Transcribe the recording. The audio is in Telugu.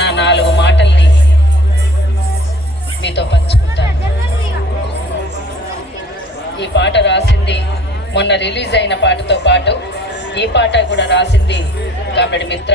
నా నాలుగు మాటల్ని మీతో పంచుకుంటాను. ఈ పాట రాసింది మొన్న రిలీజ్ అయిన పాటతో పాటు ఈ పాట కూడా రాసింది కామెడి మిత్ర.